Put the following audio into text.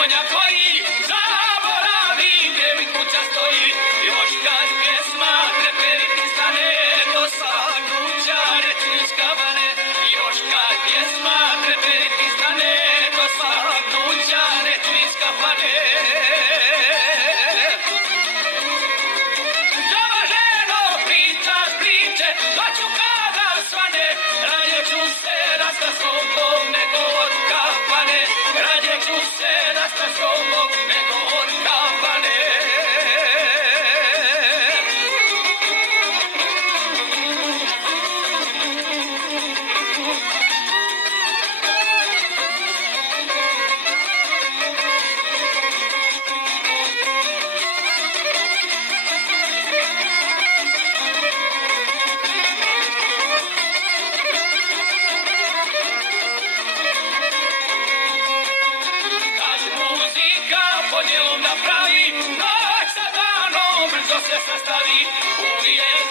konja koji zaboravi gdje mi kuća stoji. Još kad pjesma treperiti stane, do svanuća rečnička vane. Još kad pjesma treperiti stane, do svanuća rečnička vane. Džaba ženo pričaš priče, noću kada svane, radije ću se rasta s tobom nego od kafane. Radije ću se rasta s tobom nego od kafane. Kad muzika podjelom napravi, noć sa danom brzo se sastavi. Uvijek